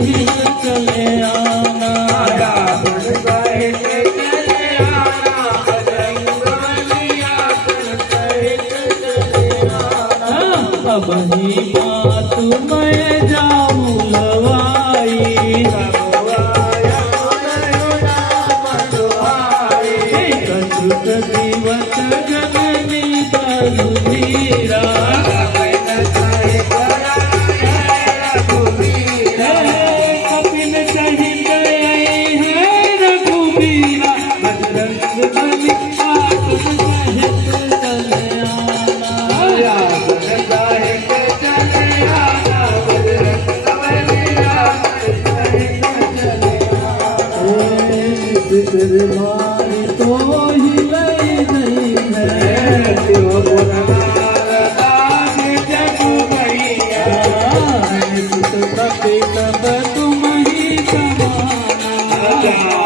सहित चले आना, रावण सहित चले आना, बजरंग बलिया सहित चले आना। अब ही बात मैं जाऊं लवाई, कछुक दिवस जननी रघुवीरा, कपिल सहित आई है रघुवीरा, बजरंग बली सहित चले आना, मारी तो ही नहीं है, तब तुम ही समाना।